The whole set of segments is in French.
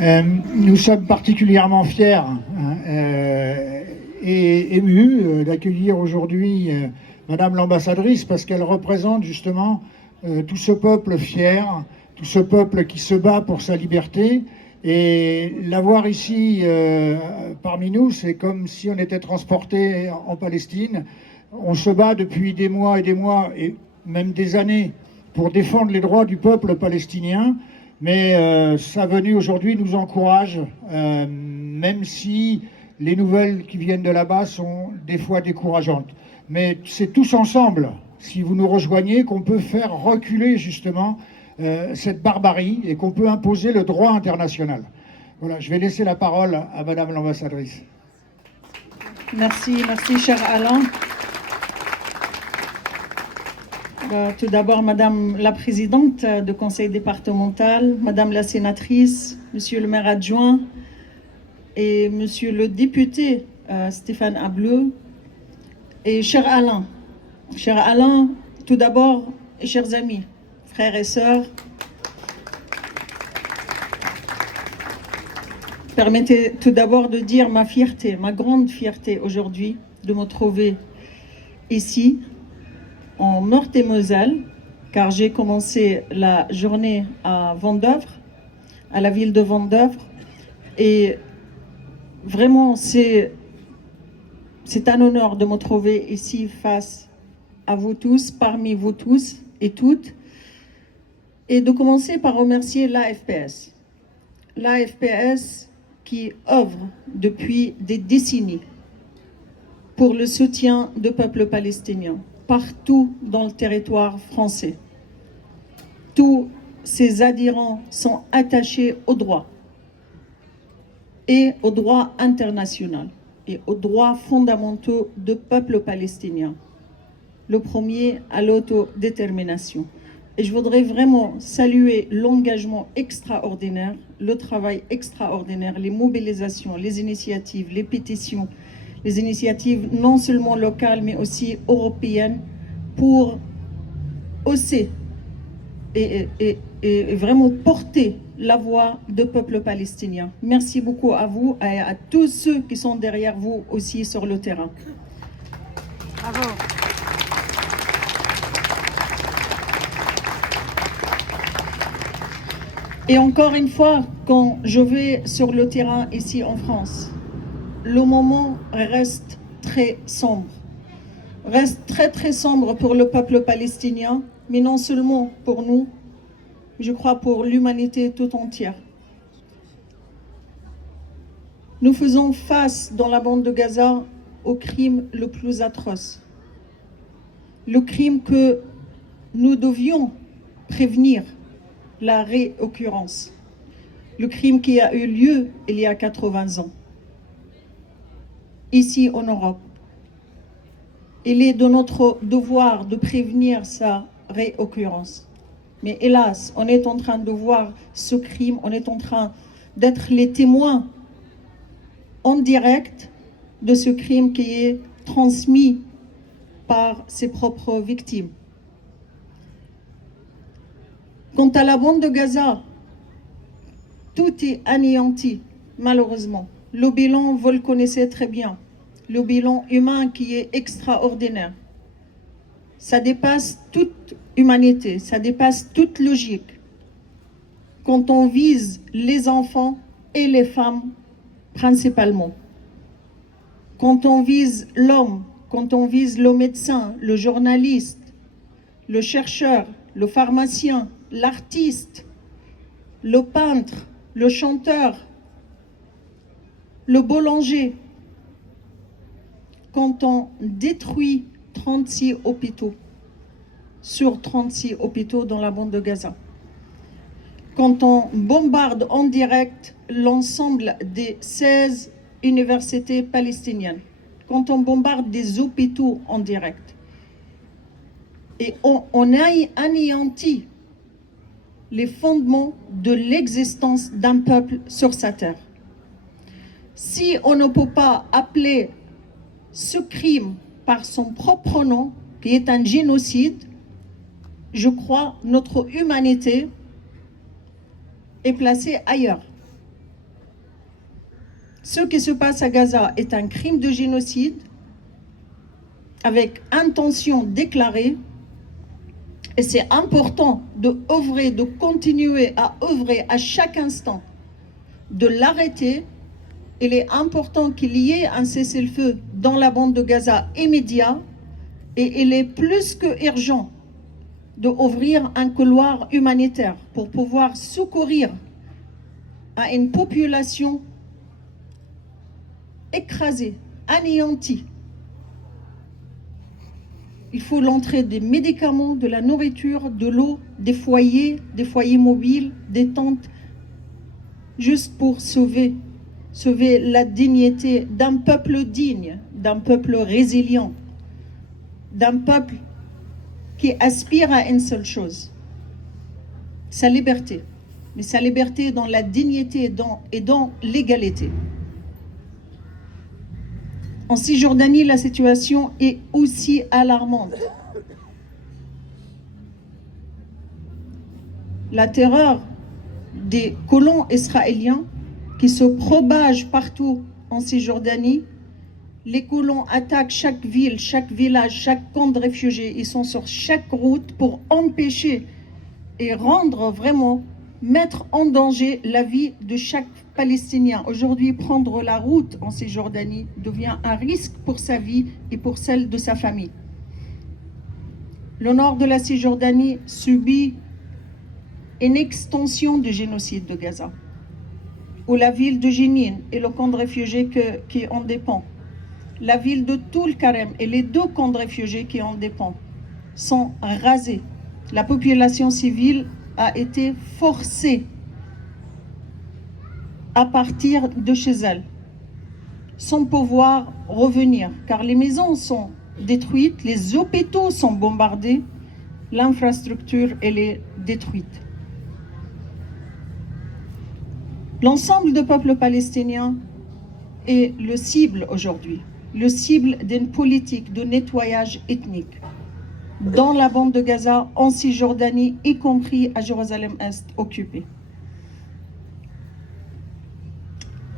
Nous sommes particulièrement fiers et émus d'accueillir aujourd'hui Madame l'ambassadrice parce qu'elle représente justement tout ce peuple fier, tout ce peuple qui se bat pour sa liberté. Et l'avoir ici parmi nous, c'est comme si on était transporté en Palestine. On se bat depuis des mois et même des années pour défendre les droits du peuple palestinien. Mais sa venue aujourd'hui nous encourage, même si les nouvelles qui viennent de là-bas sont des fois décourageantes. Mais c'est tous ensemble, si vous nous rejoignez, qu'on peut faire reculer justement cette barbarie et qu'on peut imposer le droit international. Voilà, je vais laisser la parole à Madame l'ambassadrice. Merci, cher Alain. Tout d'abord, Madame la Présidente du Conseil départemental, Madame la Sénatrice, Monsieur le maire adjoint et Monsieur le député Stéphane Ableu et cher Alain. Cher Alain, tout d'abord, et chers amis, frères et sœurs, permettez tout d'abord de dire ma fierté, ma grande fierté aujourd'hui de me trouver ici, en Meurthe-et-Moselle, car j'ai commencé la journée à Vendeuvre, à la ville de Vendeuvre, et vraiment c'est un honneur de me trouver ici face à vous tous, parmi vous tous et toutes, et de commencer par remercier l'AFPS. L'AFPS qui œuvre depuis des décennies pour le soutien du peuple palestinien, partout dans le territoire français. Tous ces adhérents sont attachés au droit et au droit international et aux droits fondamentaux du peuple palestinien. Le premier à l'autodétermination. Et je voudrais vraiment saluer l'engagement extraordinaire, le travail extraordinaire, les mobilisations, les initiatives, les pétitions, les initiatives non seulement locales mais aussi européennes pour hausser et vraiment porter la voix du peuple palestinien. Merci beaucoup à vous et à tous ceux qui sont derrière vous aussi sur le terrain. Bravo. Et encore une fois, quand je vais sur le terrain ici en France, le moment reste très sombre. Reste très sombre pour le peuple palestinien, mais non seulement pour nous, je crois pour l'humanité tout entière. Nous faisons face dans la bande de Gaza au crime le plus atroce. Le crime que nous devions prévenir, la réoccurrence. Le crime qui a eu lieu il y a 80 ans. Ici en Europe. Il est de notre devoir de prévenir sa réoccurrence. Mais hélas, on est en train de voir ce crime, on est en train d'être les témoins en direct de ce crime qui est transmis par ses propres victimes. Quant à la bande de Gaza, tout est anéanti, malheureusement. Le bilan, vous le connaissez très bien. Le bilan humain qui est extraordinaire. Ça dépasse toute humanité, ça dépasse toute logique. Quand on vise les enfants et les femmes principalement. Quand on vise l'homme, quand on vise le médecin, le journaliste, le chercheur, le pharmacien, l'artiste, le peintre, le chanteur, le boulanger. Quand on détruit 36 hôpitaux, sur 36 hôpitaux dans la bande de Gaza. Quand on bombarde en direct l'ensemble des 16 universités palestiniennes. Quand on bombarde des hôpitaux en direct. Et on a anéanti les fondements de l'existence d'un peuple sur sa terre. Si on ne peut pas appeler ce crime par son propre nom, qui est un génocide, je crois notre humanité est placée ailleurs. Ce qui se passe à Gaza est un crime de génocide avec intention déclarée. Et c'est important de continuer à œuvrer à chaque instant, de l'arrêter. Il est important qu'il y ait un cessez-le-feu dans la bande de Gaza immédiat. Et il est plus que urgent d'ouvrir un couloir humanitaire pour pouvoir secourir à une population écrasée, anéantie. Il faut l'entrée des médicaments, de la nourriture, de l'eau, des foyers mobiles, des tentes, juste pour sauver la dignité d'un peuple digne, d'un peuple résilient, d'un peuple qui aspire à une seule chose, sa liberté. Mais sa liberté dans la dignité et dans l'égalité. En Cisjordanie, la situation est aussi alarmante. La terreur des colons israéliens qui se propagent partout en Cisjordanie. Les colons attaquent chaque ville, chaque village, chaque camp de réfugiés. Ils sont sur chaque route pour empêcher et mettre en danger la vie de chaque Palestinien. Aujourd'hui, prendre la route en Cisjordanie devient un risque pour sa vie et pour celle de sa famille. Le nord de la Cisjordanie subit une extension du génocide de Gaza, où la ville de Jenin et le camp de réfugiés qui en dépend, la ville de Toul-Karem et les 2 camps de réfugiés qui en dépendent, sont rasés. La population civile a été forcée à partir de chez elle, sans pouvoir revenir, car les maisons sont détruites, les hôpitaux sont bombardés, l'infrastructure elle est détruite. L'ensemble du peuple palestinien est le cible aujourd'hui, le cible d'une politique de nettoyage ethnique dans la bande de Gaza, en Cisjordanie, y compris à Jérusalem-Est occupée.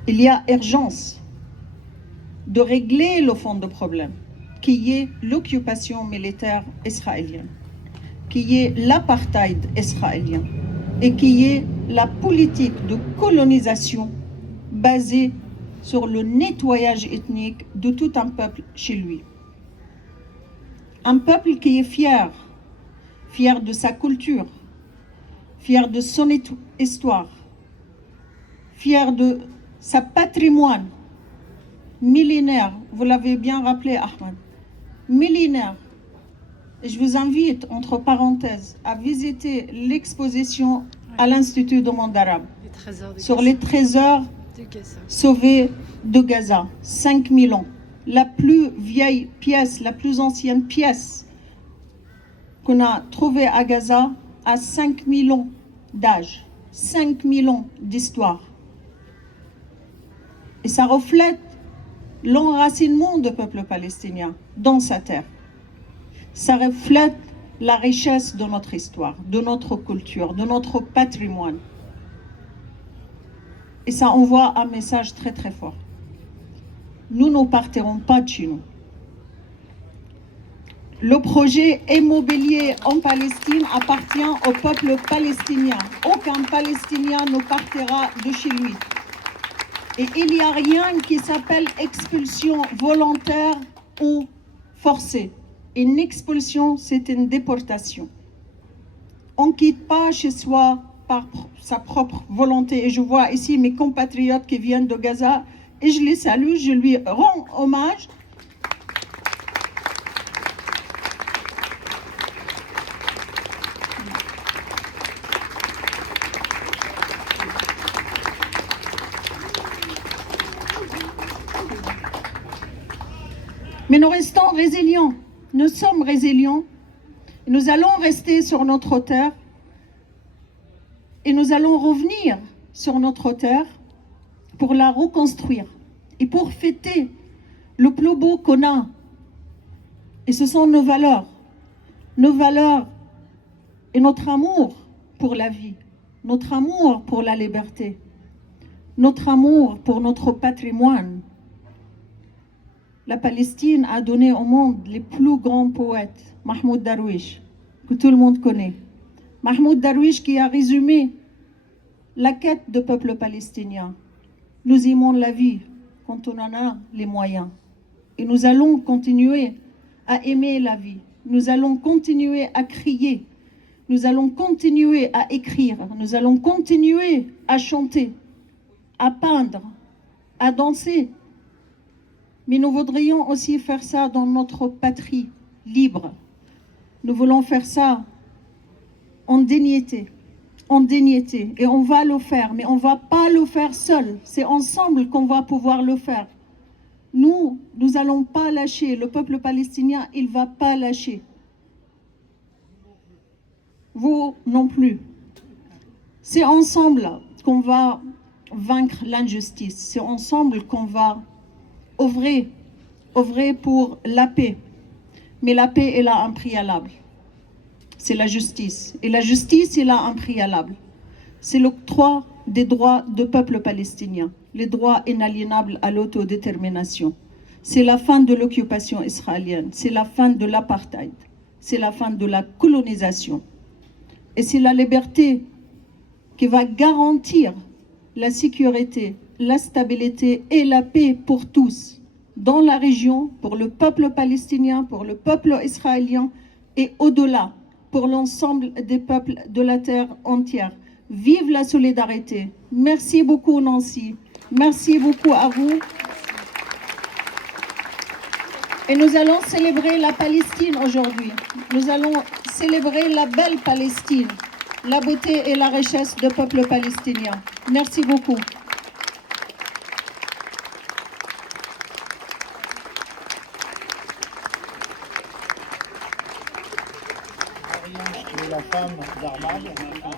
Il y a urgence de régler le fond du problème, qui est l'occupation militaire israélienne, qui est l'apartheid israélien et qui est la politique de colonisation basée sur le nettoyage ethnique de tout un peuple chez lui. Un peuple qui est fier de sa culture, fier de son histoire, fier de sa patrimoine millénaire. Vous l'avez bien rappelé, Ahmed, millénaire. Et je vous invite, entre parenthèses, à visiter l'exposition à l'Institut du monde arabe sur les trésors sauvés de Gaza, 5000 ans. La plus vieille pièce, la plus ancienne pièce qu'on a trouvée à Gaza a 5000 ans d'âge, 5000 ans d'histoire. Et ça reflète l'enracinement du peuple palestinien dans sa terre. Ça reflète la richesse de notre histoire, de notre culture, de notre patrimoine. Et ça envoie un message très très fort. Nous ne partirons pas de chez nous. Le projet immobilier en Palestine appartient au peuple palestinien. Aucun Palestinien ne partira de chez lui. Et il n'y a rien qui s'appelle expulsion volontaire ou forcée. Une expulsion, c'est une déportation. On ne quitte pas chez soi par sa propre volonté. Et je vois ici mes compatriotes qui viennent de Gaza et je les salue, je lui rends hommage. Mais nous restons résilients, nous sommes résilients, nous allons rester sur notre terre et nous allons revenir sur notre terre pour la reconstruire et pour fêter le plus beau qu'on a. Et ce sont nos valeurs et notre amour pour la vie, notre amour pour la liberté, notre amour pour notre patrimoine. La Palestine a donné au monde les plus grands poètes, Mahmoud Darwish, que tout le monde connaît. Mahmoud Darwish qui a résumé la quête du peuple palestinien. Nous aimons la vie quand on en a les moyens. Et nous allons continuer à aimer la vie. Nous allons continuer à crier. Nous allons continuer à écrire. Nous allons continuer à chanter, à peindre, à danser. Mais nous voudrions aussi faire ça dans notre patrie libre. Nous voulons faire ça en dignité. Et on va le faire, mais on ne va pas le faire seul. C'est ensemble qu'on va pouvoir le faire. Nous n'allons pas lâcher. Le peuple palestinien, il ne va pas lâcher. Vous non plus. C'est ensemble qu'on va vaincre l'injustice. C'est ensemble qu'on va œuvrer pour la paix. Mais la paix, elle a un préalable. C'est la justice. Et la justice, elle a un préalable. C'est l'octroi des droits du peuple palestinien, les droits inaliénables à l'autodétermination. C'est la fin de l'occupation israélienne, c'est la fin de l'apartheid, c'est la fin de la colonisation. Et c'est la liberté qui va garantir la sécurité, la stabilité et la paix pour tous, dans la région, pour le peuple palestinien, pour le peuple israélien et au-delà, pour l'ensemble des peuples de la terre entière. Vive la solidarité. Merci beaucoup Nancy. Merci beaucoup à vous. Et nous allons célébrer la Palestine aujourd'hui. Nous allons célébrer la belle Palestine, la beauté et la richesse du peuple palestinien. Merci beaucoup. La femme d'Armad.